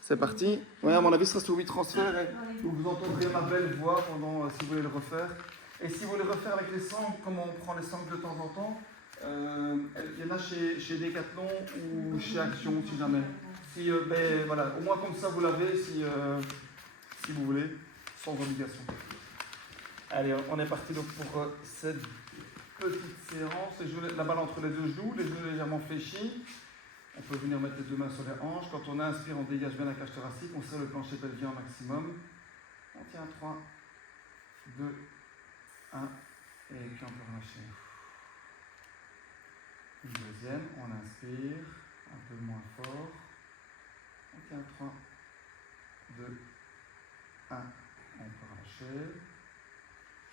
C'est parti. Ouais, à mon avis, ce sera sur 8 transferts. Et vous entendrez ma belle voix pendant, si vous voulez le refaire. Et si vous voulez refaire avec les sangles, comme on prend les sangles de temps en temps, il y en a chez Decathlon ou chez Action, si jamais. Si, ben, voilà, au moins comme ça, vous l'avez si vous voulez, sans obligation. Allez, on est parti donc pour cette petite séance. La balle entre les deux genoux, les genoux légèrement fléchis. On peut venir mettre les deux mains sur les hanches. Quand on inspire, on dégage bien la cage thoracique. On serre le plancher pelvien au maximum. On tient 3, 2, 1. Et puis on peut relâcher. Une deuxième. On inspire. Un peu moins fort. On tient 3, 2, 1. On peut relâcher.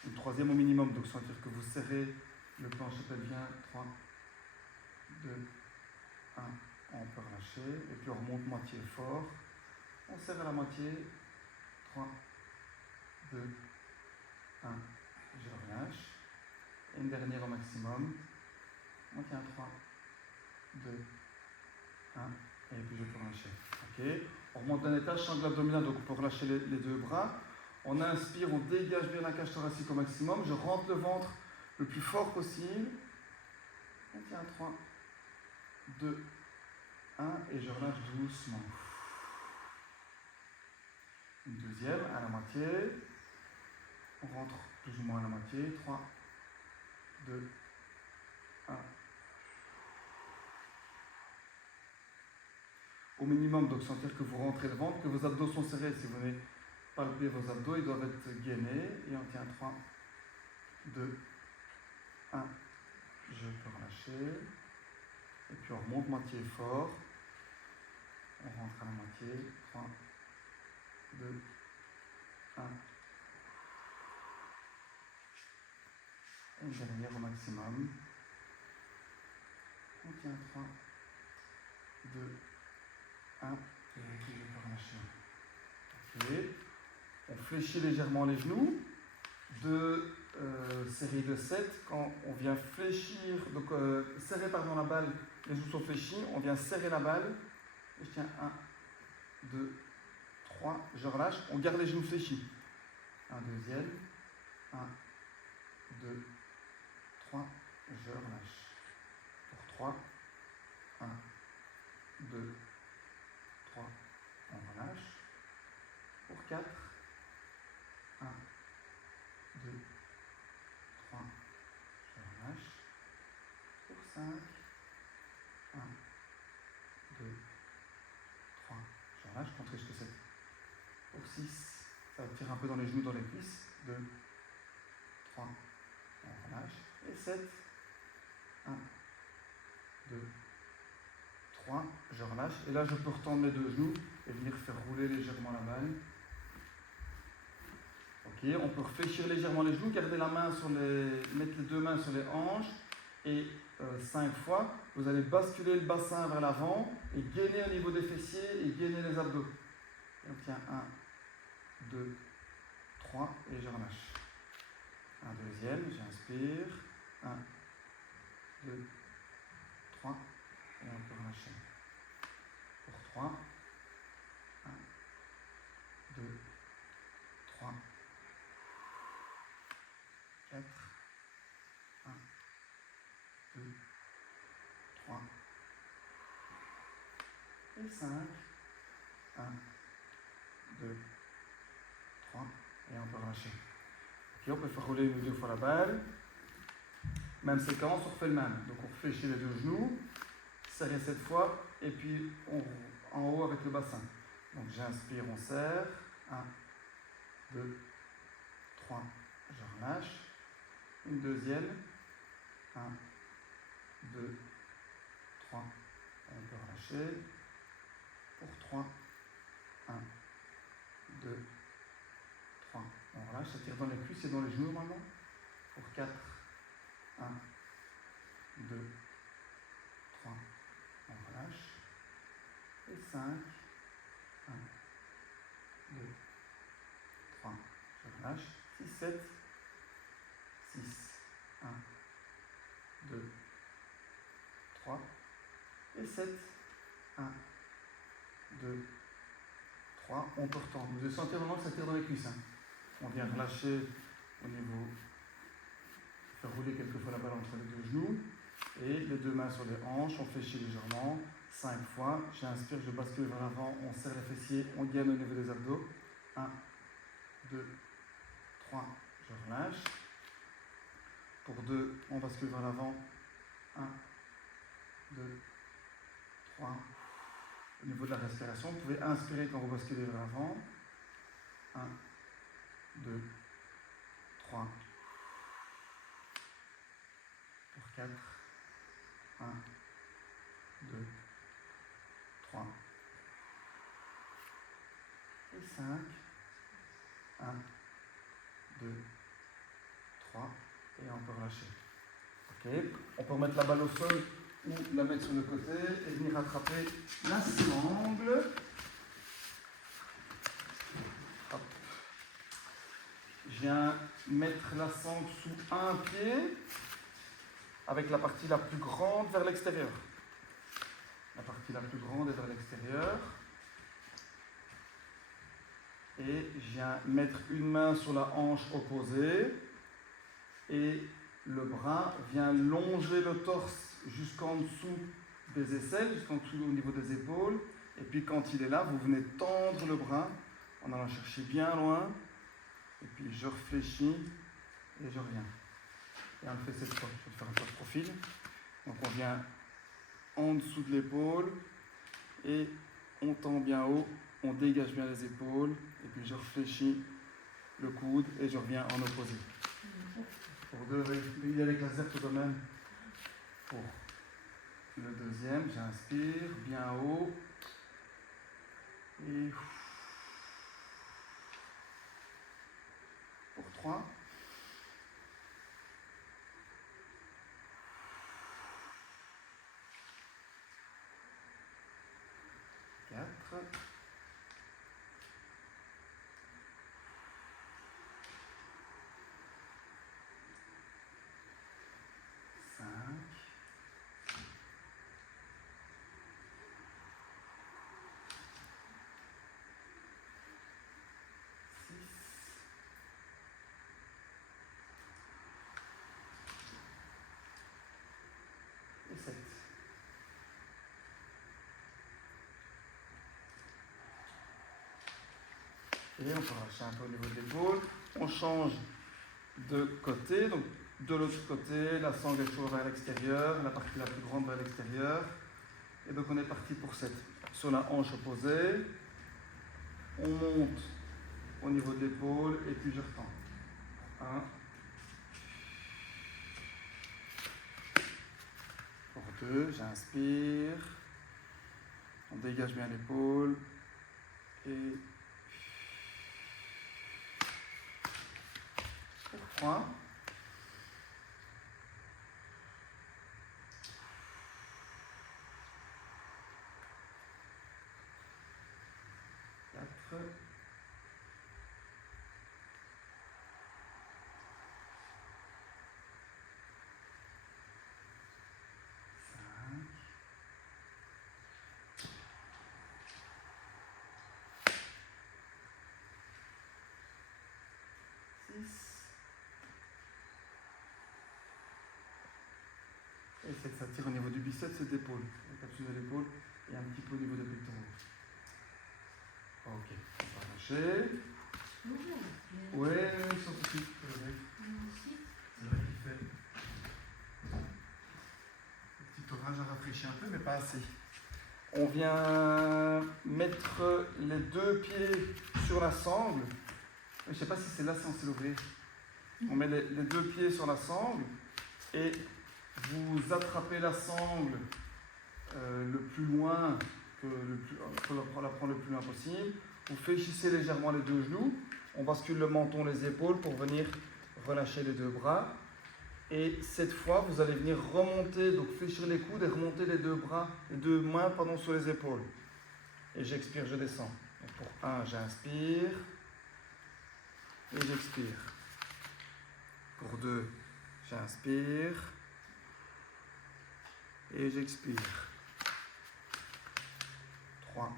Une troisième au minimum. Donc sentir que vous serrez le plancher pelvien. 3, 2, 1. On peut relâcher, et puis on remonte moitié fort. On serre à la moitié. 3, 2, 1. Je relâche. Et une dernière au maximum. On tient 3, 2, 1. Et puis je peux relâcher. Ok. On remonte d'un étage, sangle abdominal, donc on peut relâcher les deux bras. On inspire, on dégage bien la cage thoracique au maximum. Je rentre le ventre le plus fort possible. On tient 3, 2, 1, et je relâche doucement. Une deuxième, à la moitié. On rentre plus ou moins à la moitié. 3, 2, 1. Au minimum, donc sentir que vous rentrez le ventre, que vos abdos sont serrés. Si vous venez palper vos abdos, ils doivent être gainés. Et on tient 3, 2, 1. Je peux relâcher. Et puis on remonte moitié fort. On rentre à la moitié. 3, 2, 1. Et une dernière au maximum. On tient 3, 2, 1. Et puis je peux relâcher. Ok. On fléchit légèrement les genoux. Deux séries de 7. Quand on vient fléchir, donc serrer la balle, les genoux sont fléchis. On vient serrer la balle. Et je tiens 1, 2, 3. Je relâche. On garde les genoux fléchis. Un deuxième. 1, 2, 3. Je relâche. Pour 3. 1, 2, 3. On relâche. Pour 4. 1, 2, 3. Je relâche. Pour 5. 1, 2, 3. Je relâche. Comptez jusqu'à 7. Pour 6. Ça tire un peu dans les genoux, dans les cuisses. 2, 3. On relâche. Et 7. 1, 2, 3. Je relâche. Et là, je peux retendre les deux genoux et venir faire rouler légèrement la balle. Ok, on peut réfléchir légèrement les genoux, garder la main mettre les deux mains sur les hanches et 5 fois, vous allez basculer le bassin vers l'avant et gainer au niveau des fessiers et gainer les abdos. Et on tient 1, 2, 3 et je relâche. Un deuxième, j'inspire. 1, 2, 3 et on peut relâcher. Pour 3, 1, 2, 3. 4, 1, 2, 3, et 5, 1, 2, 3, et on peut relâcher. Puis on peut faire rouler une ou deux fois la balle. Même séquence, on refait le même. Donc on réfléchit les deux genoux, serrer 7 fois, et puis en haut avec le bassin. Donc j'inspire, on serre. 1, 2, 3, je relâche. Une deuxième. 1, 2, 3. On peut relâcher. Pour 3. 1, 2, 3. On relâche. Ça tire dans les cuisses et dans les genoux normalement. Pour 4. 1, 2, 3. On relâche. Et 5. 1, 2, 3. Je relâche. 6, 7. 6, 1, 2, 3, et 7, 1, 2, 3, on peut retendre. Vous allez sentir vraiment que ça tire dans les cuisses. Hein. On vient relâcher au niveau, faire rouler quelquefois la balle entre les deux genoux. Et les deux mains sur les hanches, on fléchit légèrement. 5 fois, j'inspire, je bascule vers l'avant, on serre les fessiers, on gaine au niveau des abdos. 1, 2, 3, je relâche. Pour 2, on bascule vers l'avant. 1, 2, 3. Au niveau de la respiration, vous pouvez inspirer quand vous basculez vers l'avant. 1, 2, 3. Pour 4. 1, 2, 3. Et 5. 1, 2, 3. Et on peut relâcher. Ok. On peut remettre la balle au sol ou la mettre sur le côté et venir rattraper la sangle. Hop. Je viens mettre la sangle sous un pied avec la partie la plus grande vers l'extérieur. La partie la plus grande est vers l'extérieur. Et je viens mettre une main sur la hanche opposée et le bras vient longer le torse jusqu'en dessous des aisselles, jusqu'en dessous au niveau des épaules. Et puis quand il est là, vous venez tendre le bras en allant chercher bien loin. Et puis je réfléchis et je reviens. Et on le fait cette fois. Je vais faire un pas de profil. Donc on vient en dessous de l'épaule et on tend bien haut. On dégage bien les épaules. Et puis je réfléchis le coude et je reviens en opposé. Pour 2, il y a les lasers tout de même. Pour le deuxième, j'inspire bien haut. Et pour 3. 4. 5. 6. Et 7. Et on peut relâcher un peu au niveau de l'épaule. On change de côté. Donc de l'autre côté, la sangle est toujours vers l'extérieur, la partie la plus grande vers l'extérieur. Et donc on est parti pour 7. Sur la hanche opposée, on monte au niveau de l'épaule et puis je retends. 1. Pour 2, j'inspire. On dégage bien l'épaule. Et pour 3. 4. 6. Et 7, ça tire au niveau du biceps et de l'épaule. La capsule de l'épaule et un petit peu au niveau des pectoraux. Ok, on va lâcher. Ouais, sans souci. C'est vrai qu'il fait. Le petit orage a rafraîchi un peu, mais pas assez. On vient mettre les deux pieds sur la sangle. Je ne sais pas si c'est là censé l'ouvrir. On met les deux pieds sur la sangle et vous attrapez la sangle le plus loin pour la prendre le plus loin possible. Vous fléchissez légèrement les deux genoux. On bascule le menton, les épaules pour venir relâcher les deux bras. Et cette fois, vous allez venir remonter, donc fléchir les coudes et remonter les deux bras, les deux mains sur les épaules. Et j'expire, je descends. Donc pour 1, j'inspire. Et j'expire. Pour 2, j'inspire. Et j'expire. 3.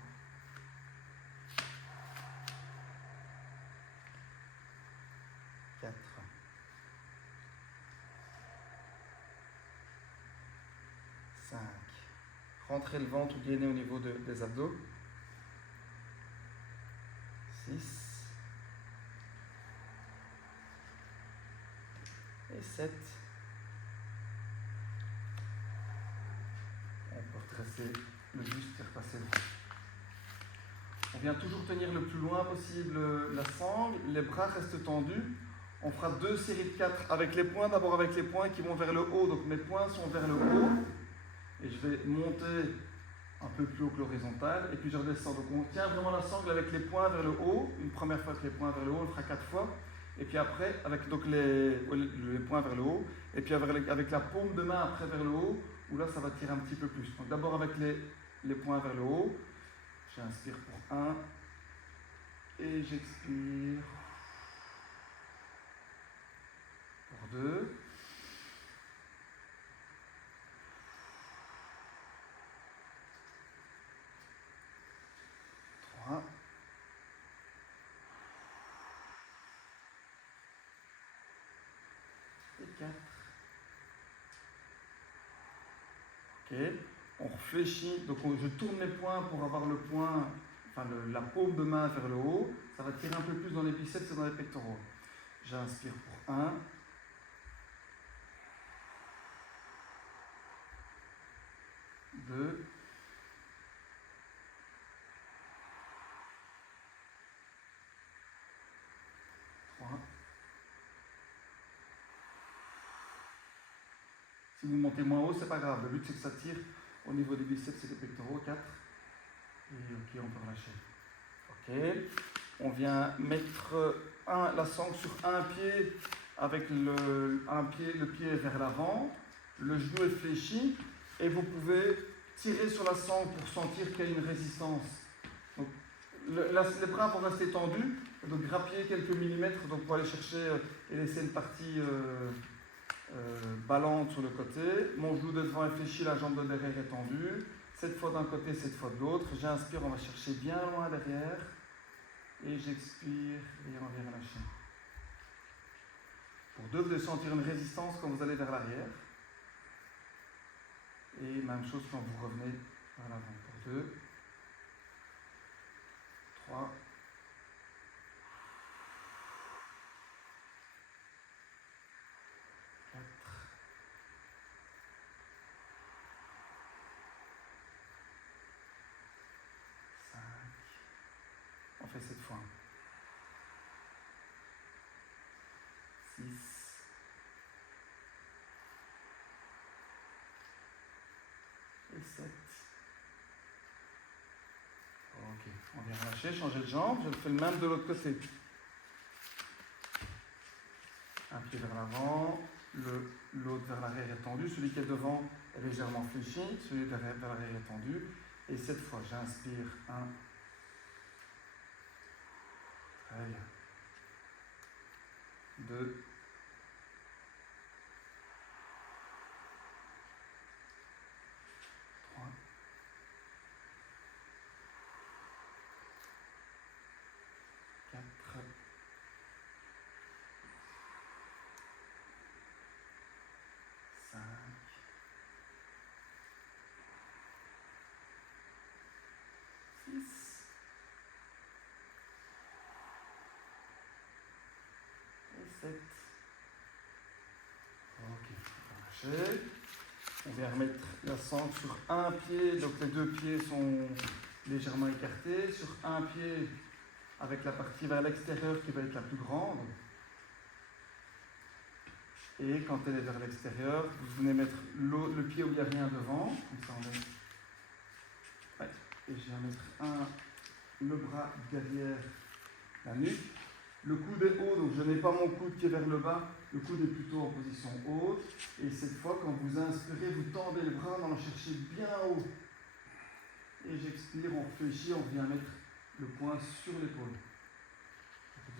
Rentrez le ventre ou gainez au niveau des abdos. 6. Et 7. On peut redresser le buste et repasser le bras. On vient toujours tenir le plus loin possible la sangle. Les bras restent tendus. On fera 2 séries de 4 avec les poings. D'abord avec les poings qui vont vers le haut. Donc mes poings sont vers le haut. Et je vais monter un peu plus haut que l'horizontale. Et puis je redescends. Donc on tient vraiment la sangle avec les poings vers le haut. Une première fois avec les poings vers le haut, on le fera 4 fois. Et puis après, avec donc les poings vers le haut. Et puis avec la paume de main après vers le haut, où là ça va tirer un petit peu plus. Donc d'abord avec les poings vers le haut. J'inspire pour 1. Et j'expire pour 2. 3. Et 4. Ok. On réfléchit. Donc je tourne les poings pour avoir le point, enfin la paume de main vers le haut. Ça va tirer un peu plus dans les biceps et dans les pectoraux. J'inspire pour 1. 2. 3. Si vous montez moins haut, c'est pas grave. Le but c'est que ça tire au niveau des biceps et des pectoraux. 4. Et ok, on peut relâcher. Ok. On vient mettre la sangle sur un pied avec le pied vers l'avant. Le genou est fléchi. Et vous pouvez tirer sur la sangle pour sentir qu'il y a une résistance. Donc, les bras vont rester tendus. Donc grappiller quelques millimètres donc pour aller chercher et laisser une partie ballante sur le côté. Mon genou de devant est fléchi, la jambe de derrière est tendue. 7 fois d'un côté, 7 fois de l'autre. J'inspire, on va chercher bien loin derrière. Et j'expire et on vient relâcher. Pour 2, vous devez sentir une résistance quand vous allez vers l'arrière. Et même chose quand vous revenez vers l'avant. Pour 2, 3, 4, 5. On fait 7 fois. 6. Et 7. Ok, on vient relâcher, changer de jambe. Je fais le même de l'autre côté. Un pied vers l'avant, l'autre vers l'arrière est tendu. Celui qui est devant est légèrement fléchi. Celui vers l'arrière est tendu. Et cette fois, j'inspire 1. Très bien. 2. 3. 4. 5. 6. Et 7. Ok, on va lâcher. On vient remettre la sangle sur un pied, donc les 2 pieds sont légèrement écartés. Sur un pied, avec la partie vers l'extérieur qui va être la plus grande. Et quand elle est vers l'extérieur, vous venez mettre le pied où il n'y a rien devant. Comme ça, on met... Ouais. Et je viens mettre le bras derrière la nuque. Le coude est haut, donc je n'ai pas mon coude qui est vers le bas. Le coude est plutôt en position haute. Et cette fois, quand vous inspirez, vous tendez le bras, on le cherchez bien haut. Et j'expire, on réfléchit, on vient mettre le poing sur l'épaule.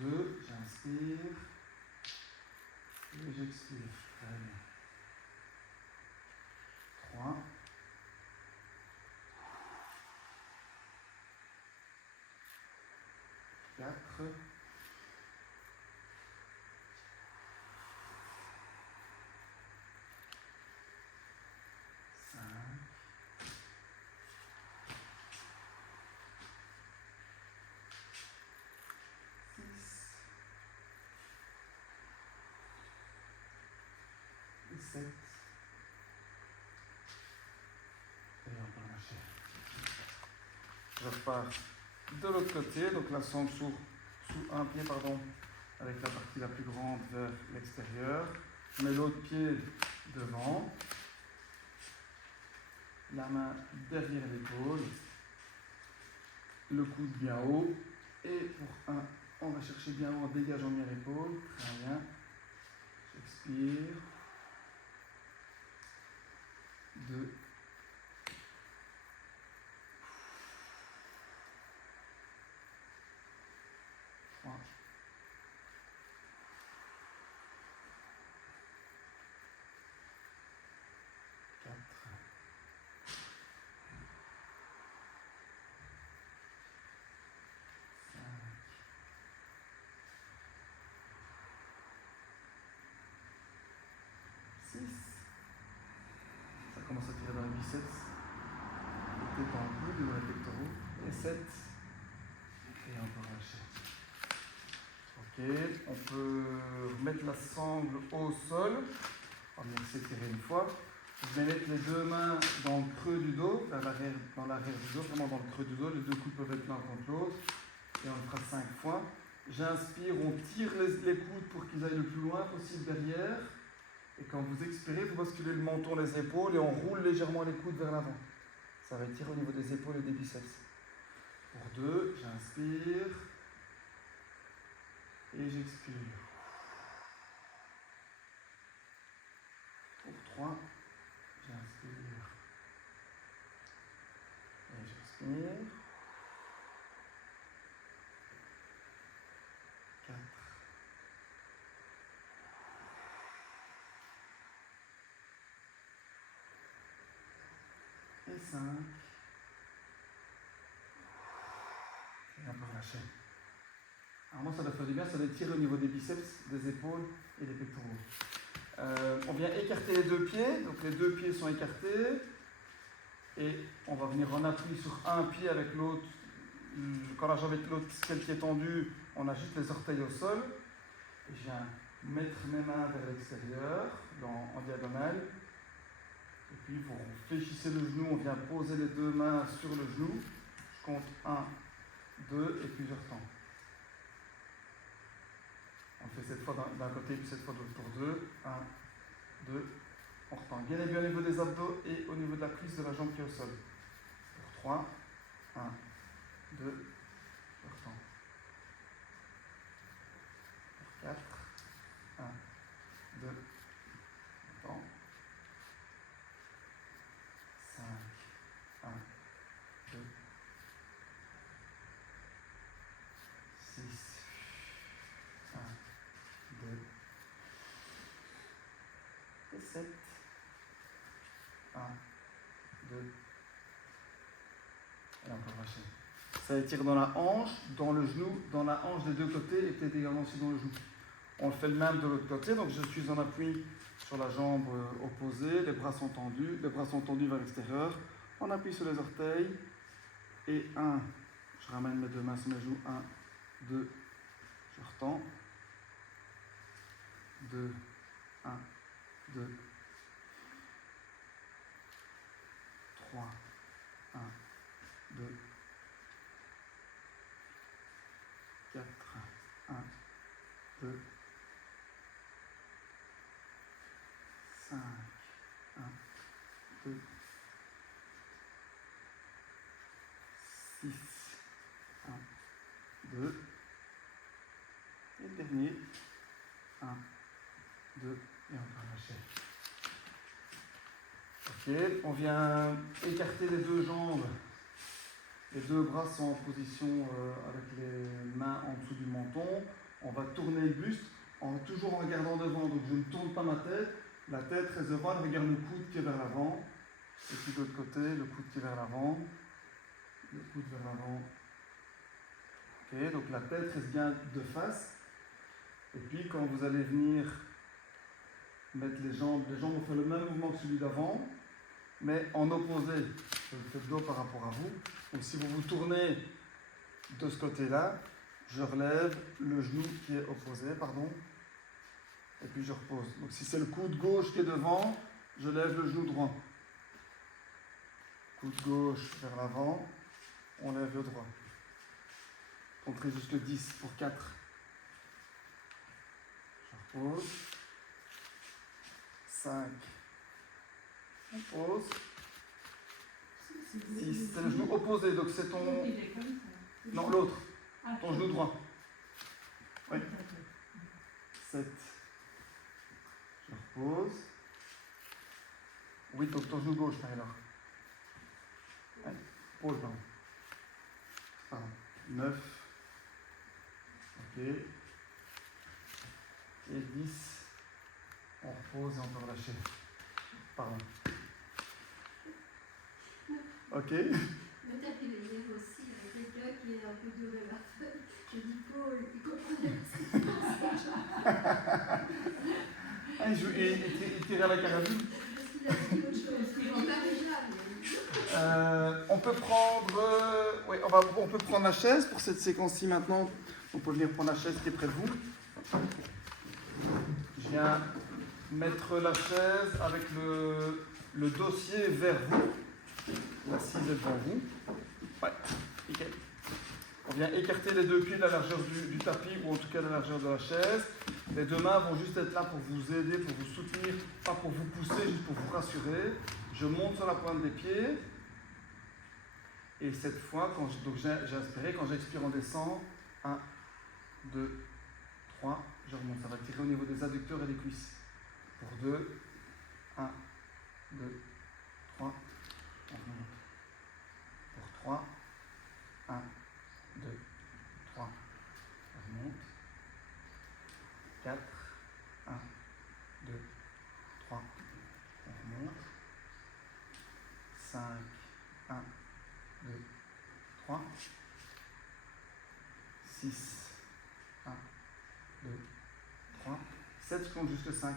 2, j'inspire. Et j'expire. Très bien. 3. 4. 5. pars de l'autre côté, donc la sangle sous un pied, pardon, avec la partie la plus grande vers l'extérieur. Je mets l'autre pied devant, la main derrière l'épaule, le coude bien haut, et pour un, on va chercher bien haut en dégageant bien l'épaule. Très bien. J'expire. 2. 3. 4. 5. 6. Ça commence à tirer dans les biceps. Détends un peu dans les pectoraux. Et 7. Et encore lâcher. Ok, on peut remettre la sangle au sol. On va venir s'étirer une fois. Je vais mettre les deux mains dans le creux du dos, dans l'arrière du dos, vraiment dans le creux du dos. Les deux coudes peuvent être l'un contre l'autre. Et on le fera 5 fois. J'inspire, on tire les coudes pour qu'ils aillent le plus loin possible derrière. Et quand vous expirez, vous basculez le menton, les épaules et on roule légèrement les coudes vers l'avant. Ça va étirer au niveau des épaules et des biceps. Pour 2, j'inspire. Et j'expire. Pour 3, j'inspire. Et j'expire. 4. 5. Et on peut relâcher. Alors moi ça doit faire du bien, ça va étirer au niveau des biceps, des épaules et des pectoraux. On vient écarter les deux pieds, donc les deux pieds sont écartés. Et on va venir en appui sur un pied avec l'autre. Quand la jambe est l'autre, celle qui est tendue, on agite les orteils au sol. Et je viens mettre mes mains vers l'extérieur, en diagonale. Et puis vous fléchissez le genou, on vient poser les deux mains sur le genou. Je compte 1, 2 et puis je retends. On fait cette fois d'un côté puis cette fois de l'autre pour 2. 1, 2, on retend. Bien et bien au niveau des abdos et au niveau de la cuisse de la jambe qui est au sol. Pour 3, 1, 2, je retends. Pour 4, 1, 2, je retends. 5, 1, 2, 6, 1, 2, et 7, 1, 2, et encore lâcher. Ça étire dans la hanche, dans le genou, dans la hanche des deux côtés et peut-être également aussi dans le genou. On le fait le même de l'autre côté, donc je suis en appui sur la jambe opposée, les bras sont tendus vers l'extérieur, on appuie sur les orteils, et 1, je ramène mes deux mains sur mes genoux, 1, 2, je retends, 2, 1, 2, 3, 1, 2, 4, 1, 2, 5, 1, 2, 6, 1, 2, et le dernier, 1, 2, et encore lâcher. Ok, on vient écarter les deux jambes. Les deux bras sont en position avec les mains en dessous du menton. On va tourner le buste, toujours en regardant devant. Donc je ne tourne pas ma tête. La tête reste devant, elle regarde le coude qui est vers l'avant. Et puis de l'autre côté, le coude qui est vers l'avant. Le coude vers l'avant. Ok, donc la tête reste bien de face. Et puis quand vous allez venir mettre les jambes vont faire le même mouvement que celui d'avant, mais en opposé. Je le fais de dos par rapport à vous. Donc si vous vous tournez de ce côté-là, je relève le genou qui est opposé, et puis je repose. Donc si c'est le coude gauche qui est devant, je lève le genou droit. Coude gauche vers l'avant, on lève le droit. Donc jusque 10 pour 4. Je repose. 5. On pose. 6. C'est le genou opposé, donc c'est ton... Non, l'autre. Ton genou droit. Oui. 7. Je repose. 8, donc ton genou gauche, Marie-Laure. Ouais. Pause, pardon. 9. Ok. Et 10. On repose et on peut relâcher. Pardon. Ok. Le tapis de lèvres aussi, il y a quelqu'un qui est un peu dur de la feuille. Je dis Paul, il comprenait ce qui se passe. Il tire à la carabine. Parce qu'il a dit autre chose. Il en parlait jamais. On peut prendre... oui, on peut prendre la chaise pour cette séquence-ci maintenant. On peut venir prendre la chaise qui est près de vous. Je viens mettre la chaise avec le dossier vers vous. L'assise est devant vous. Ouais, nickel. On vient écarter les deux pieds de la largeur du tapis, ou en tout cas de la largeur de la chaise. Les deux mains vont juste être là pour vous aider, pour vous soutenir, pas pour vous pousser, juste pour vous rassurer. Je monte sur la pointe des pieds. Et cette fois, j'ai inspiré, quand j'expire, on descend. 1, 2, 3, je remonte. Ça va tirer au niveau des adducteurs et des cuisses. Pour 2, 1, 2, 3, on remonte. Pour 3, 1, 2, 3, on remonte. 4, 1, 2, 3, on remonte. 5, 1, 2, 3. 6, 1, 2, 3. 7, je compte jusque 5.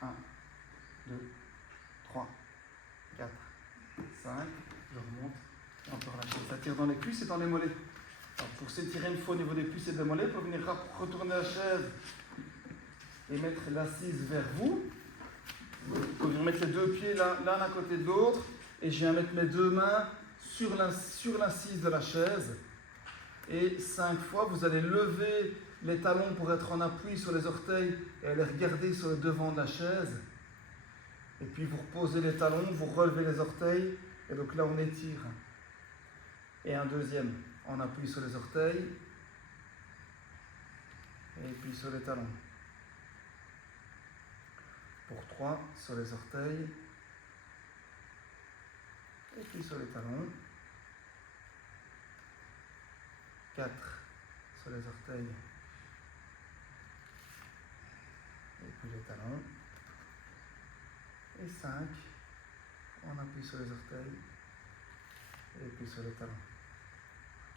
1, 2, 3, 4, 5. Je remonte. Et on peut relâcher. Ça tire dans les cuisses et dans les mollets. Alors pour s'étirer une fois au niveau des cuisses et des mollets, pour venir retourner la chaise et mettre l'assise vers vous. Vous pouvez mettre les deux pieds l'un à côté de l'autre. Et je viens mettre mes deux mains sur l'assise de la chaise. Et 5 fois, vous allez lever les talons pour être en appui sur les orteils et aller regarder sur le devant de la chaise. Et puis vous reposez les talons, vous relevez les orteils, et donc là on étire. Et un deuxième, on appuie sur les orteils, et puis sur les talons. Pour 3, sur les orteils, et puis sur les talons. 4, sur les orteils, et puis les talons. Et 5, on appuie sur les orteils, et puis sur les talons.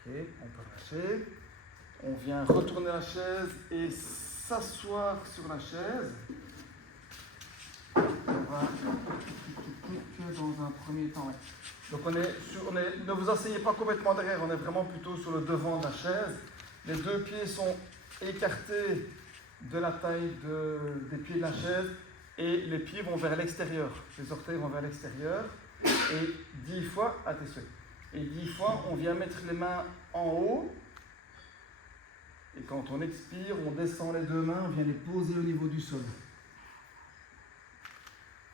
Ok, on peut lâcher. On vient retourner la chaise et s'asseoir sur la chaise. On va dans un premier temps. Ouais. Donc ne vous asseyez pas complètement derrière, on est vraiment plutôt sur le devant de la chaise. Les deux pieds sont écartés de la taille des pieds de la chaise et les pieds vont vers l'extérieur. Les orteils vont vers l'extérieur. Et 10 fois, à tes souhaits. Et 10 fois, on vient mettre les mains en haut. Et quand on expire, on descend les deux mains, on vient les poser au niveau du sol.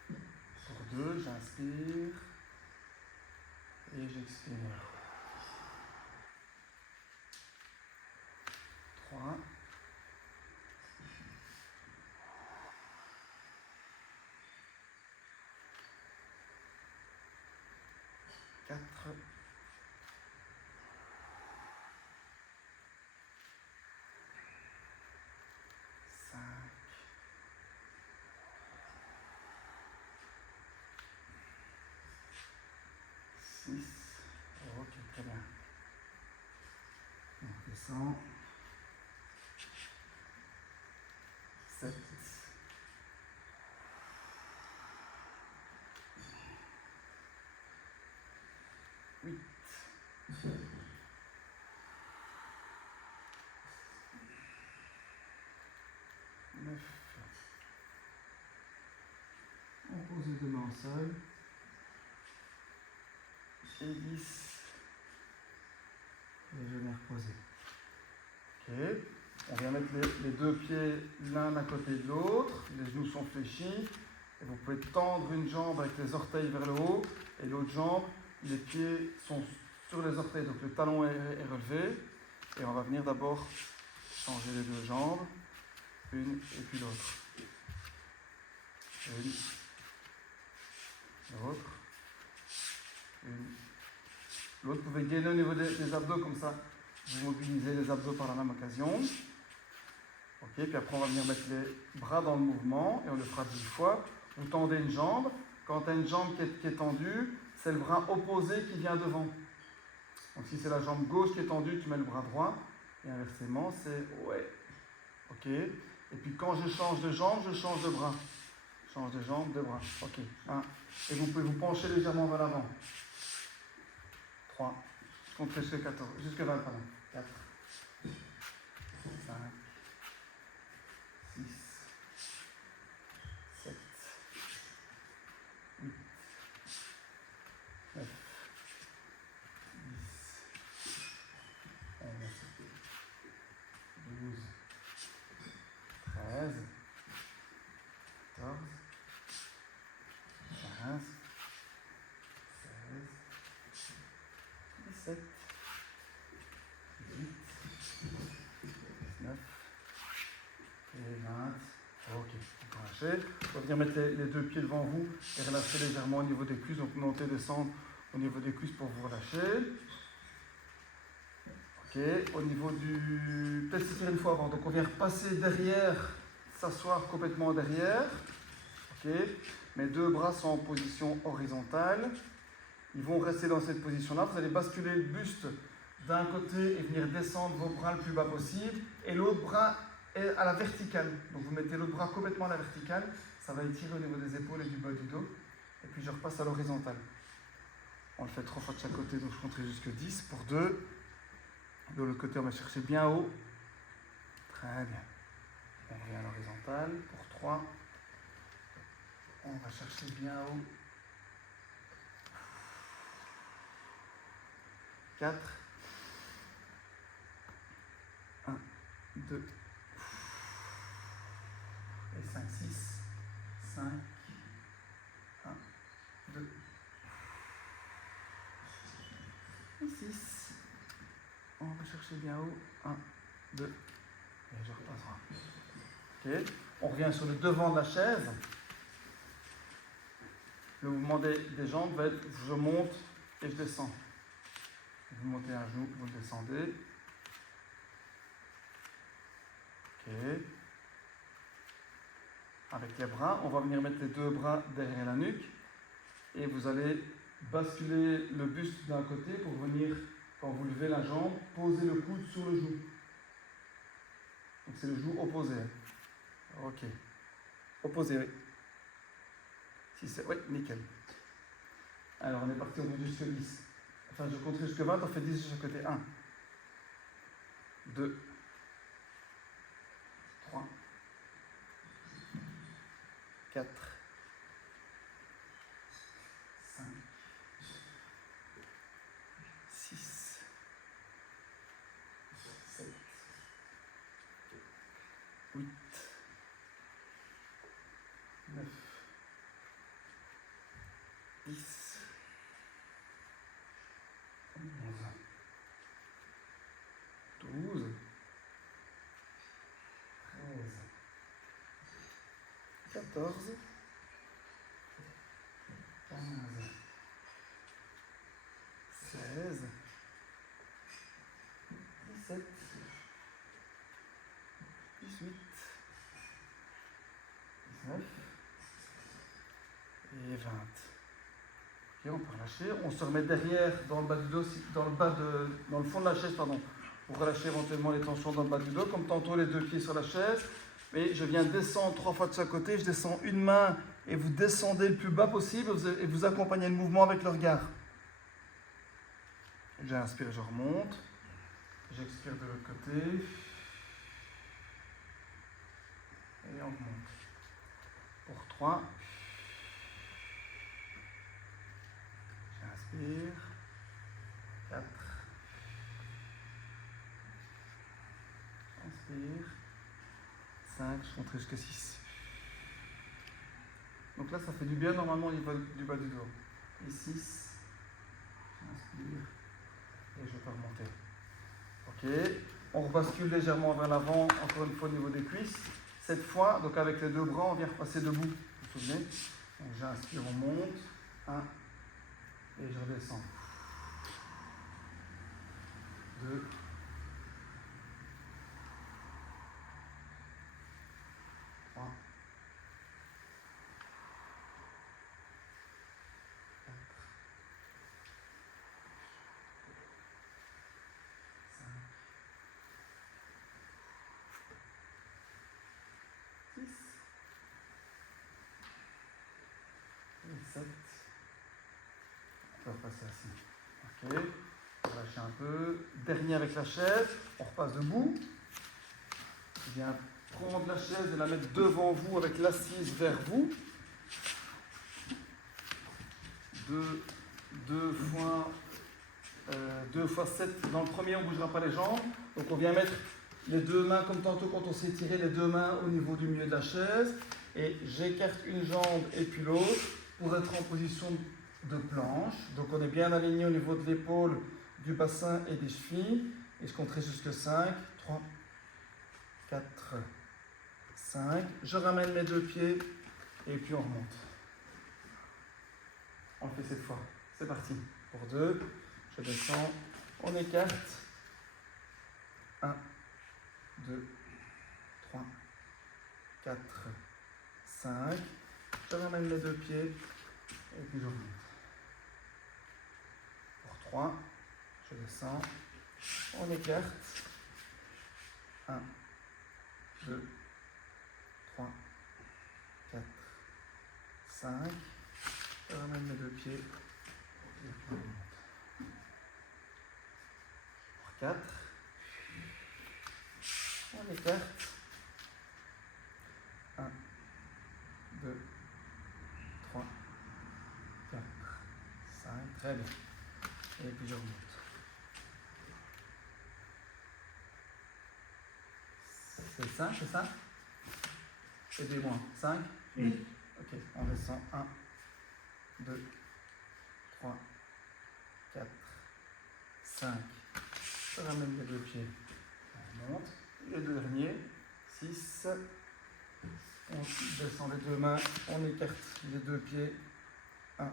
Pour 2, j'inspire. Et j'expire. 3. 4. 5. 6. Ok, très bien. On descend. 7. 8. 9. On pose les deux mains au sol. Et 10. reposer. Ok. On vient mettre les deux pieds l'un à côté de l'autre. Les genoux sont fléchis. Et vous pouvez tendre une jambe avec les orteils vers le haut. Et l'autre jambe, les pieds sont sur les orteils. Donc le talon est relevé. Et on va venir d'abord changer les deux jambes. Une et puis l'autre. Une. L'autre. Une. L'autre, vous pouvez gainer au niveau des abdos comme ça. Vous mobilisez les abdos par la même occasion. Ok, puis après on va venir mettre les bras dans le mouvement et on le fera 10 fois. Vous tendez une jambe. Quand tu as une jambe qui est tendue, c'est le bras opposé qui vient devant. Donc si c'est la jambe gauche qui est tendue, tu mets le bras droit. Et inversement, c'est ouais. Ok. Et puis quand je change de jambe, je change de bras. Change de jambe, de bras. Ok. 1. Et vous pouvez vous pencher légèrement vers l'avant. 3. Je compte jusqu'à 14. Jusqu'à 20, pardon. 4. 5. 6. 7. 8. 9. 10. 11. 12. 13. 14. 15. 16. 17. 18. 19. Et 20. Ok, on peut lâcher. On va venir mettre les deux pieds devant vous et relâcher légèrement au niveau des cuisses. Donc monter, descendre au niveau des cuisses pour vous relâcher. Ok, au niveau du... Peut-être s'étirer une fois avant. Donc on vient repasser derrière, s'asseoir complètement derrière. Ok, mes deux bras sont en position horizontale. Ils vont rester dans cette position-là. Vous allez basculer le buste d'un côté et venir descendre vos bras le plus bas possible. Et l'autre bras est à la verticale. Donc vous mettez l'autre bras complètement à la verticale. Ça va étirer au niveau des épaules et du bas du dos. Et puis je repasse à l'horizontale. On le fait 3 fois de chaque côté. Donc je compterai jusque 10 pour 2. De l'autre côté, on va chercher bien haut. Très bien. On revient à l'horizontale pour 3. On va chercher bien haut. 4. 1, 2. Et 5, 6. 5. 1, 2. Et 6. On va chercher bien haut. 1, 2. Et je repasse. Ok. On revient sur le devant de la chaise. Le mouvement des jambes va être je monte et je descends. Vous montez un genou, vous le descendez. Ok. Avec les bras, on va venir mettre les deux bras derrière la nuque. Et vous allez basculer le buste d'un côté pour venir, quand vous levez la jambe, poser le coude sur le genou. Donc c'est le genou opposé. Ok. Opposé, oui. Si c'est... Oui, nickel. Alors on est parti, on va jusqu'à 10. Enfin, je compte jusqu'à 20, on fait 10 de chaque côté. 1, 2, 3, 4, 5, 6, 7, 8, 9, 10, 11, 12, 13, 14, 15, 16, 17, 18, 19 et 20. Ok, on peut relâcher. On se remet derrière dans le bas du dos, dans le fond de la chaise, pardon, pour relâcher éventuellement les tensions dans le bas du dos, comme tantôt les deux pieds sur la chaise. Mais je viens descendre 3 fois de chaque côté. Je descends une main et vous descendez le plus bas possible et vous accompagnez le mouvement avec le regard. J'inspire, je remonte. J'expire de l'autre côté. Et on remonte. Pour 3. J'inspire. 4. j'inspire. 5, je monterai jusqu'à 6. Donc là, ça fait du bien normalement au niveau du bas du dos. Et 6, j'inspire et je peux remonter. Ok, on rebascule légèrement vers l'avant, encore une fois au niveau des cuisses. Cette fois, donc avec les deux bras, on vient repasser debout. Vous vous souvenez? Donc j'inspire, on monte. 1, et je redescends. 2, 3, 4, 5, 6 et 7. On peut repasser assis. Ok, on va lâcher un peu. Dernier avec la chaise, on repasse debout. Je viens prendre la chaise et la mettre devant vous avec l'assise vers vous. 2 fois 7. Dans le premier, on ne bougera pas les jambes. Donc on vient mettre les deux mains, comme tantôt quand on s'est tiré, les deux mains au niveau du milieu de la chaise. Et j'écarte une jambe et puis l'autre pour être en position de planche. Donc on est bien aligné au niveau de l'épaule, du bassin et des chevilles. Et je compterai jusqu'à 5. 3, 4, 5. Je ramène mes deux pieds et puis on remonte. On le fait cette fois. C'est parti. Pour 2, je descends, on écarte. 1, 2, 3, 4, 5. Je ramène les deux pieds et puis je remonte. Pour 3, je descends, on écarte. 1, 2, 3, 4, 5. Je ramène mes deux pieds et puis on remonte. Pour 4, on écarte. 1, 2, 3, 4, 5. Très bien. Et puis je remonte. C'est 5, c'est ça? Aidez-moi. 5? Oui. Ok, on descend. 1, 2, 3, 4, 5. Je ramène les deux pieds. On monte. Le dernier. 6. On descend les deux mains. On écarte les deux pieds. 1,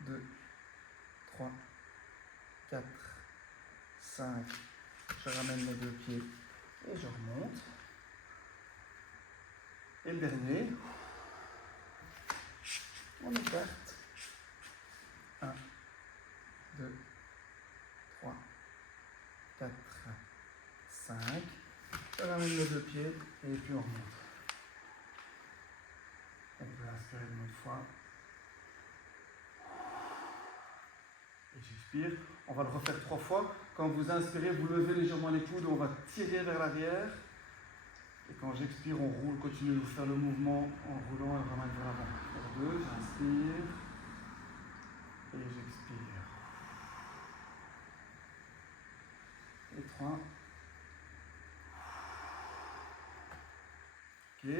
2, 3, 4, 5. Je ramène les deux pieds et je remonte. Et le dernier. On écarte. 1, 2, 3, 4, 5. Je ramène les deux pieds et puis on remonte. On peut inspirer une autre fois. Et j'expire. On va le refaire 3 fois. Quand vous inspirez, vous levez légèrement les coudes, on va tirer vers l'arrière. Et quand j'expire, on roule, continue de faire le mouvement en roulant et ramène vers l'avant. Pour 2, j'inspire. Et j'expire. Et 3. Ok.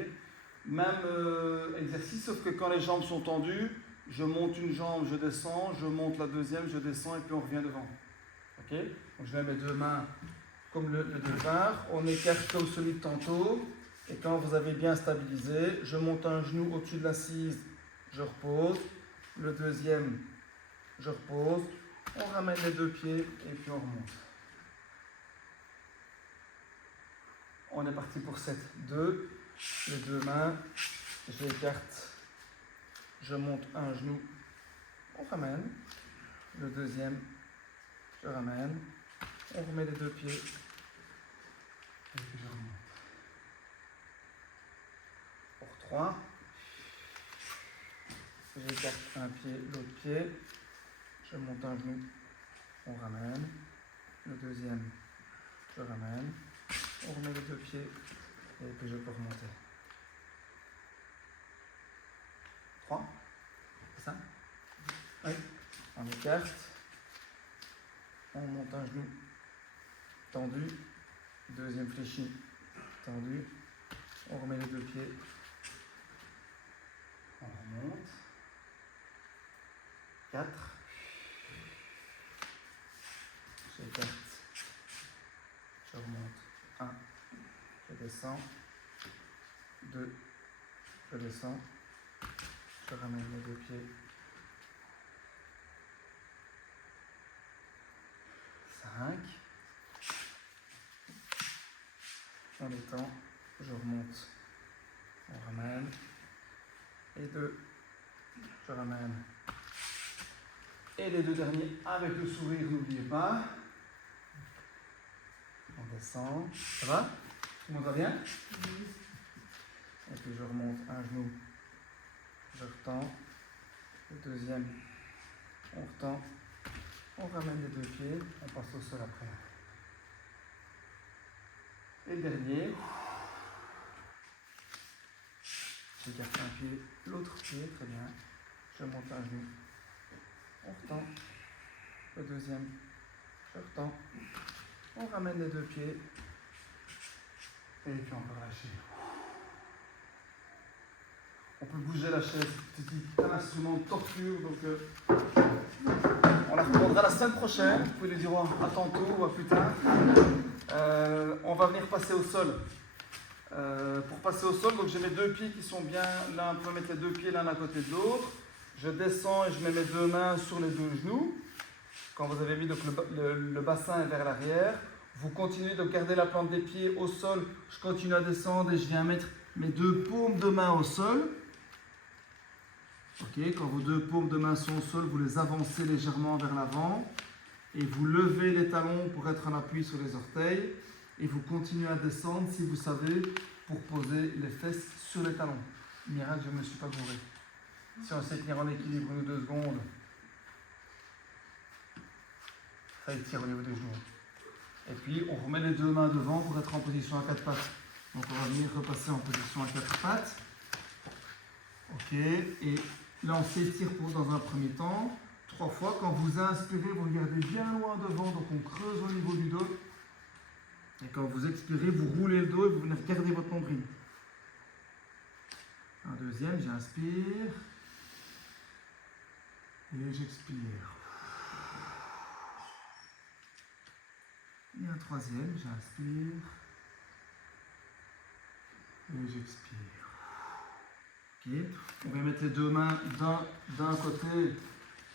Même exercice, sauf que quand les jambes sont tendues, je monte une jambe, je descends, je monte la deuxième, je descends et puis on revient devant. Ok. Donc je mets mes deux mains comme le départ, on écarte comme celui de tantôt, et quand vous avez bien stabilisé, je monte un genou au-dessus de l'assise, je repose, le deuxième, je repose, on ramène les deux pieds et puis on remonte. On est parti pour 7, 2, les deux mains, j'écarte, je monte un genou, on ramène, le deuxième, je ramène, on remet les deux pieds, et puis je remonte. Pour 3, j'écarte un pied, l'autre pied, je monte un genou, on ramène, le deuxième, je ramène, on remet les deux pieds, et puis je peux remonter. 3, c'est ça? Oui. On écarte, on monte un genou, tendu, deuxième fléchi, tendu. On remet les deux pieds. On remonte. 4. J'écarte. Je remonte. 1. Je descends. 2. Je descends. Je ramène les deux pieds. 5. On étend. Je remonte. On ramène. Et 2. Je ramène. Et les deux derniers avec le sourire, n'oubliez pas. On descend. Ça va? Tout le monde va bien? Et puis je remonte un genou. Je retends. Le deuxième. On retend. On ramène les deux pieds. On passe au sol après. Et le dernier. J'écarte un pied, l'autre pied. Très bien. Je monte un genou. On retend. Le deuxième. Je retends. On ramène les deux pieds. Et puis on peut relâcher. On peut bouger la chaise. C'est un instrument de torture. Donc on la reprendra la semaine prochaine. Vous pouvez lui dire à tantôt ou à plus tard. On va venir passer au sol. Pour passer au sol, donc j'ai mes deux pieds qui sont bien. Là, on peut mettre les deux pieds l'un à côté de l'autre. Je descends et je mets mes deux mains sur les deux genoux. Quand vous avez mis donc, le bassin vers l'arrière, vous continuez de garder la plante des pieds au sol. Je continue à descendre et je viens mettre mes deux paumes de main au sol. Ok, quand vos deux paumes de main sont au sol, vous les avancez légèrement vers l'avant et vous levez les talons pour être en appui sur les orteils et vous continuez à descendre si vous savez pour poser les fesses sur les talons. Miracle, je ne me suis pas gouré. Si on sait tenir en équilibre 1 ou 2 secondes, ça étire au niveau des genoux. Et puis on remet les deux mains devant pour être en position à 4 pattes. Donc on va venir repasser en position à 4 pattes. Ok, et là on s'étire dans un premier temps. 3 fois, quand vous inspirez, vous regardez bien loin devant, donc on creuse au niveau du dos. Et quand vous expirez, vous roulez le dos et vous venez regarder votre nombril. Un deuxième, j'inspire. Et j'expire. Et un troisième, j'inspire. Et j'expire. Ok. On va mettre les deux mains d'un côté,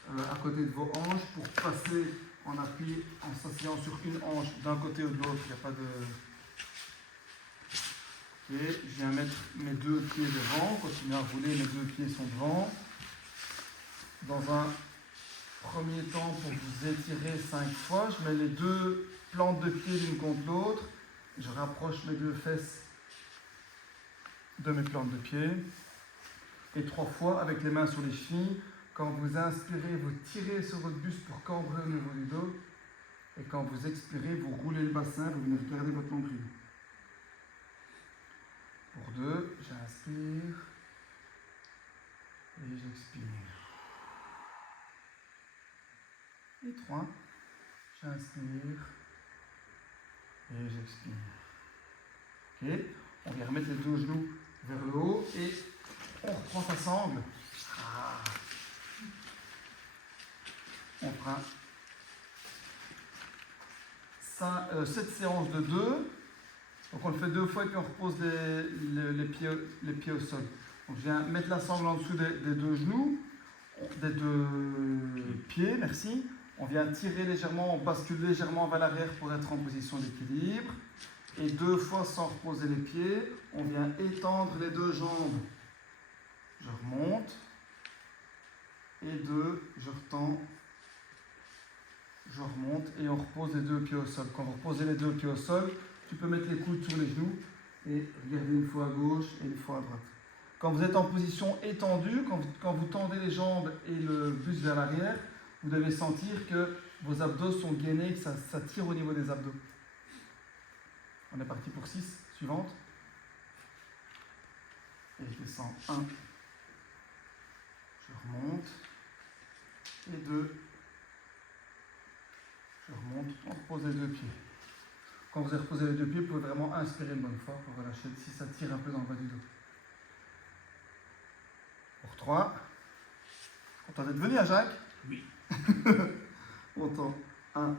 à côté de vos hanches pour passer en appui en s'asseyant sur une hanche d'un côté ou de l'autre. Il n'y a pas de... Ok. Je viens mettre mes deux pieds devant, continuer à rouler, mes deux pieds sont devant. Dans un premier temps, pour vous étirer 5 fois, je mets les deux plantes de pied l'une contre l'autre. Je rapproche mes deux fesses de mes plantes de pied. Et 3 fois, avec les mains sur les chevilles, quand vous inspirez, vous tirez sur votre buste pour cambrer au niveau du dos. Et quand vous expirez, vous roulez le bassin, vous venez regarder votre nombril. Pour 2, j'inspire. Et j'expire. Et 3, j'inspire. Et j'expire. Ok, on vient remettre les deux genoux vers le haut et on reprend sa sangle. On fera 7 séances de 2. Donc on le fait 2 fois et puis on repose les pieds au sol. Donc je viens mettre la sangle en dessous des deux genoux, des deux pieds, merci. On vient tirer légèrement, on bascule légèrement vers l'arrière pour être en position d'équilibre. Et 2 fois sans reposer les pieds, on vient étendre les deux jambes. Je remonte. Et 2, je retends. Je remonte et on repose les deux pieds au sol. Quand vous reposez les deux pieds au sol, tu peux mettre les coudes sur les genoux et regarder une fois à gauche et une fois à droite. Quand vous êtes en position étendue, quand vous tendez les jambes et le buste vers l'arrière, vous devez sentir que vos abdos sont gainés, que ça tire au niveau des abdos. On est parti pour 6. Suivante. Et je descends 1. Je remonte. Et 2. Je remonte. On repose les deux pieds. Quand vous avez reposé les deux pieds, vous pouvez vraiment inspirer une bonne fois pour relâcher si ça tire un peu dans le bas du dos. Pour 3. Content d'être venu, hein, Jacques? Oui. Content. 1.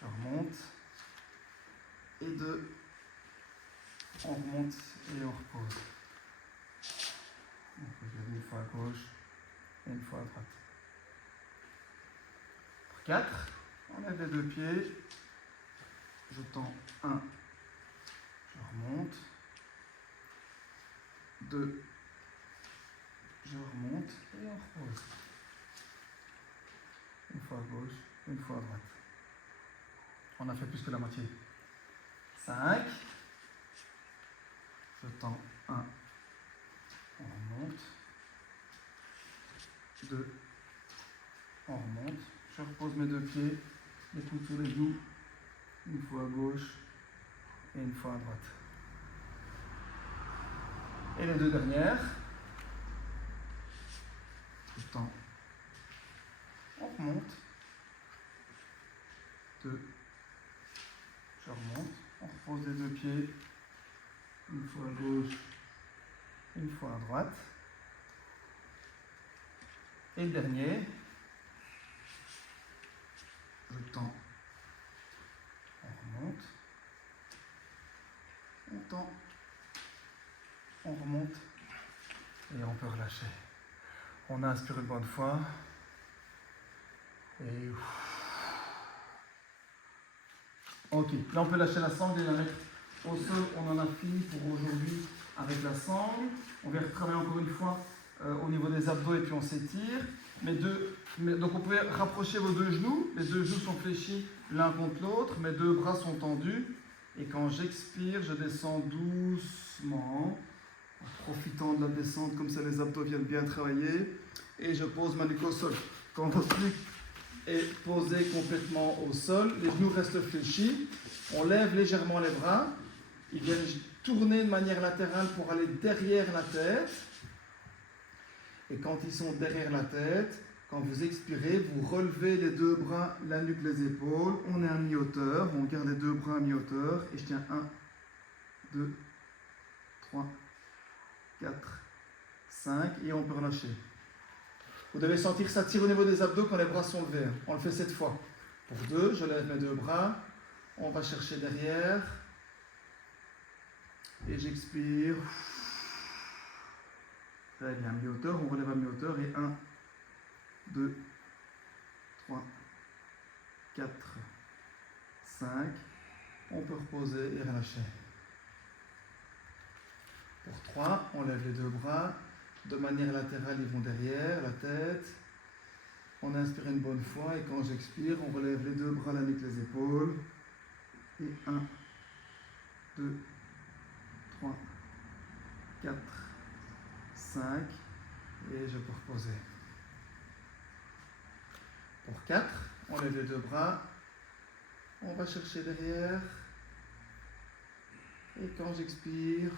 Je remonte. Et 2. On remonte et on repose. On peut une fois à gauche et une fois à droite. Pour 4. On lève les deux pieds. Je tends 1. Je remonte. 2. Je remonte et on repose. Une fois à gauche, une fois à droite. On a fait plus que la moitié. 5. Je tends 1. On remonte. 2. On remonte. Je repose mes deux pieds, les coudes sur les genoux. Une fois à gauche et une fois à droite. Et les deux dernières. Je tends. On remonte. 2. Je remonte. On repose les deux pieds. Une fois à gauche, une fois à droite. Et le dernier. Je tends. On remonte. On tend. On remonte. Et on peut relâcher. On inspire une bonne fois. Et ok, là on peut lâcher la sangle et la mettre au sol. On en a fini pour aujourd'hui avec la sangle. On vient retravailler encore une fois au niveau des abdos et puis on s'étire. Donc vous pouvez rapprocher vos deux genoux. Les deux genoux sont fléchis l'un contre l'autre. Mes deux bras sont tendus. Et quand j'expire, je descends doucement, en profitant de la descente, comme ça les abdos viennent bien travailler. Et je pose ma nuque au sol. Quand votre nuque est posée complètement au sol, les genoux restent fléchis. On lève légèrement les bras. Ils viennent tourner de manière latérale pour aller derrière la tête. Et quand ils sont derrière la tête, quand vous expirez, vous relevez les deux bras, la nuque, les épaules. On est à mi-hauteur. On garde les deux bras à mi-hauteur. Et je tiens 1, 2, 3, 4, 5. Et on peut relâcher. Vous devez sentir ça tire au niveau des abdos quand les bras sont levés. On le fait 7 fois. Pour 2, je lève mes deux bras. On va chercher derrière. Et j'expire. Très bien, mi-hauteur. On relève à mi-hauteur. Et 1, 2, 3, 4, 5. On peut reposer et relâcher. Pour 3, on lève les deux bras. De manière latérale, ils vont derrière la tête. On inspire une bonne fois et quand j'expire, on relève les deux bras, la nuque, les épaules. Et 1, 2, 3, 4, 5. Et je peux reposer. Pour 4, on lève les deux bras. On va chercher derrière. Et quand j'expire,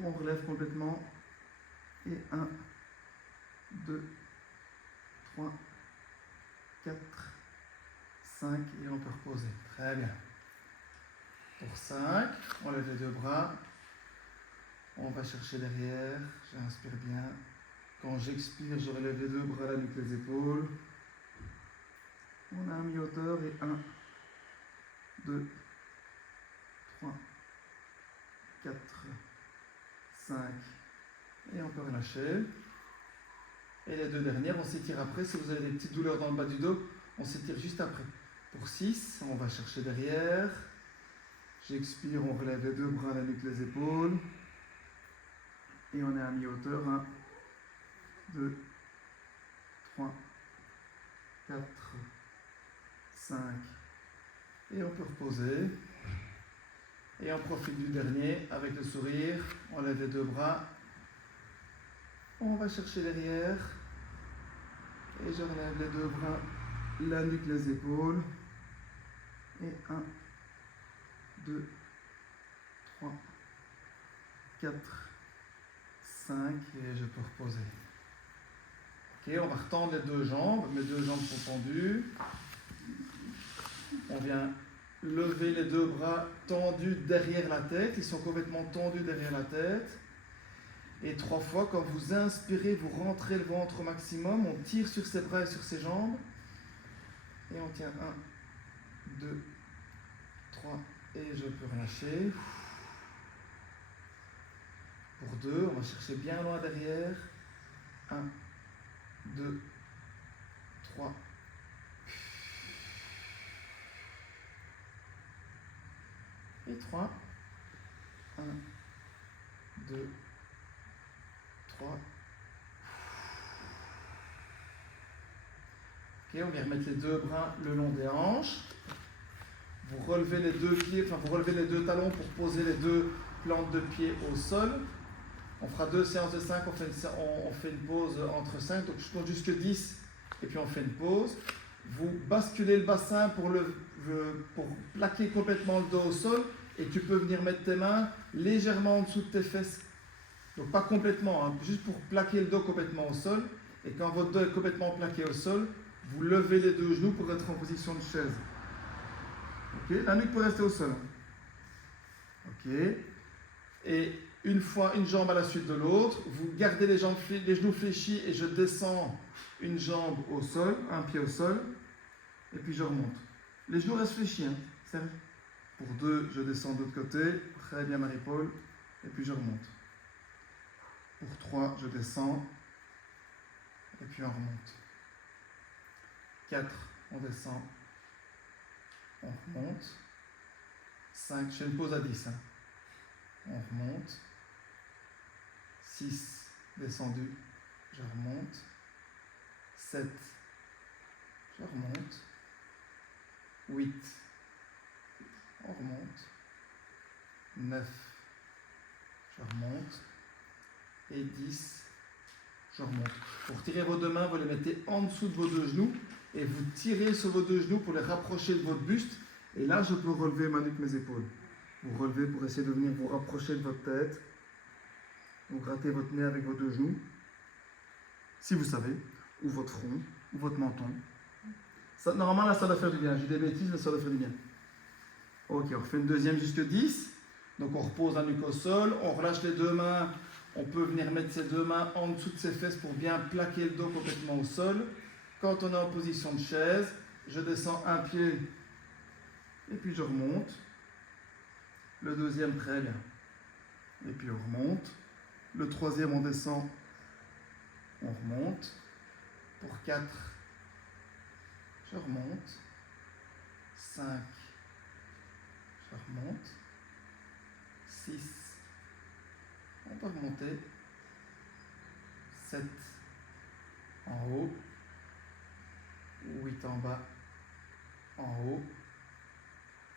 on relève complètement. Et 1, 2, 3, 4, 5. Et on peut reposer. Très bien. Pour 5, on lève les deux bras. On va chercher derrière. J'inspire bien. Quand j'expire, je relève les deux bras, la nuque, les épaules. On a un mi-hauteur et 1, 2, 3, 4, 5. Et on peut relâcher. Et les deux dernières, on s'étire après. Si vous avez des petites douleurs dans le bas du dos, on s'étire juste après. Pour 6, on va chercher derrière. J'expire, on relève les deux bras, la nuque, les épaules. Et on est à mi-hauteur. 1, 2, 3, 4, 5. Et on peut reposer. Et on profite du dernier avec le sourire. On lève les deux bras. On va chercher derrière. Et je relève les deux bras, la nuque, les épaules. Et 1, 2, 3, 4, 5. Et je peux reposer. Ok, on va retendre les deux jambes. Mes deux jambes sont tendues. On vient levez les deux bras tendus derrière la tête. Ils sont complètement tendus derrière la tête. Et 3 fois, quand vous inspirez, vous rentrez le ventre au maximum. On tire sur ses bras et sur ses jambes. Et on tient 1, 2, 3. Et je peux relâcher. Pour 2, on va chercher bien loin derrière. 1, 2, 3. Et 3. 1, 2, 3. Ok, on vient remettre les deux bras le long des hanches. Vous relevez les deux pieds, enfin vous relevez les deux talons pour poser les deux plantes de pied au sol. On fera 2 séances de 5, on fait une pause entre 5, donc je compte jusque 10 et puis on fait une pause. Vous basculez le bassin pour plaquer complètement le dos au sol et tu peux venir mettre tes mains légèrement en dessous de tes fesses. Donc pas complètement, hein, juste pour plaquer le dos complètement au sol. Et quand votre dos est complètement plaqué au sol, vous levez les deux genoux pour être en position de chaise. Ok, la nuque peut rester au sol. Ok. Et une fois, une jambe à la suite de l'autre, vous gardez les genoux fléchis et je descends une jambe au sol, un pied au sol, et puis je remonte. Les genoux restent fléchis, hein, Serge. Pour 2, je descends de l'autre côté, très bien Marie-Paul, et puis je remonte. Pour 3, je descends, et puis on remonte. 4, on descend, on remonte. 5, je fais une pause à 10. Hein. On remonte. 6, descendu, je remonte. 7, je remonte. 8, on remonte. 9, je remonte. Et 10, je remonte. Pour tirer vos deux mains, vous les mettez en dessous de vos deux genoux et vous tirez sur vos deux genoux pour les rapprocher de votre buste. Et là, je peux relever ma nuque, mes épaules. Vous relevez pour essayer de venir vous rapprocher de votre tête. Vous grattez votre nez avec vos deux genoux, si vous savez, ou votre front, ou votre menton. Ça, normalement, là, ça doit faire du bien. J'ai des bêtises, mais ça doit faire du bien. Ok, on refait une deuxième jusque 10. Donc, on repose la nuque au sol, on relâche les deux mains. On peut venir mettre ses deux mains en dessous de ses fesses pour bien plaquer le dos complètement au sol. Quand on est en position de chaise, je descends un pied et puis je remonte. Le deuxième, très bien. Et puis on remonte. Le troisième, on descend, on remonte. Pour 4, je remonte. 5, je remonte. 6, on peut remonter. 7, en haut. 8 en bas, en haut.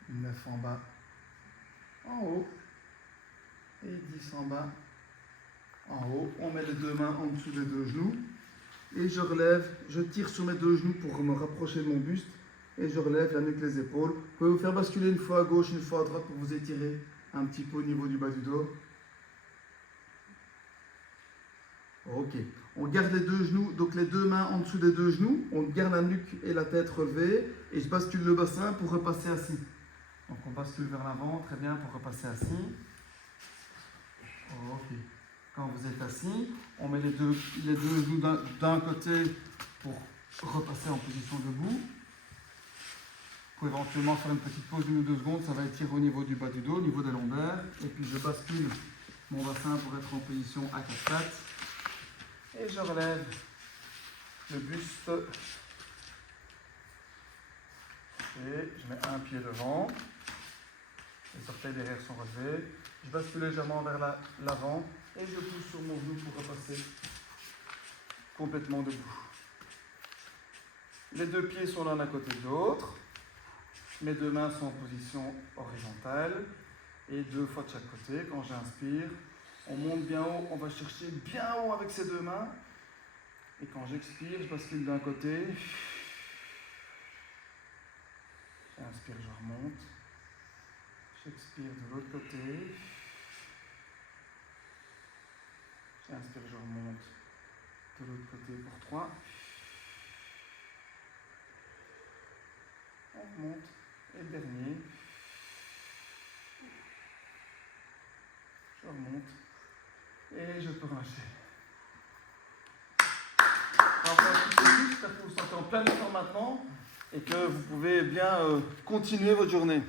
9 en bas, en haut. Et 10 en bas, en haut. On met les deux mains en dessous des deux genoux. Et je relève, je tire sur mes deux genoux pour me rapprocher de mon buste. Et je relève la nuque, les épaules. Vous pouvez vous faire basculer une fois à gauche, une fois à droite pour vous étirer un petit peu au niveau du bas du dos. Ok. On garde les deux genoux, donc les deux mains en dessous des deux genoux. On garde la nuque et la tête relevées. Et je bascule le bassin pour repasser assis. Donc on bascule vers l'avant, très bien, pour repasser assis. Ok. Quand vous êtes assis, on met les deux genoux d'un côté pour repasser en position debout. Vous pouvez éventuellement faire une petite pause d'1 ou 2 secondes, ça va étirer au niveau du bas du dos, au niveau des lombaires. Et puis je bascule mon bassin pour être en position à 4 pattes. Et je relève le buste. Et je mets un pied devant. Les orteils derrière sont relevés. Je bascule légèrement vers l'avant et je pousse sur mon genou pour repasser complètement debout. Les deux pieds sont l'un à côté de l'autre. Mes deux mains sont en position horizontale et 2 fois de chaque côté. Quand j'inspire, on monte bien haut, on va chercher bien haut avec ses deux mains. Et quand j'expire, je bascule d'un côté. J'inspire, je remonte. J'expire de l'autre côté. J'inspire, je remonte de l'autre côté pour 3. On remonte Et le dernier. Je remonte. Et je peux relâcher. Bravo à tous et tous, j'espère que vous vous sentez en plein effort maintenant et que vous pouvez bien continuer votre journée.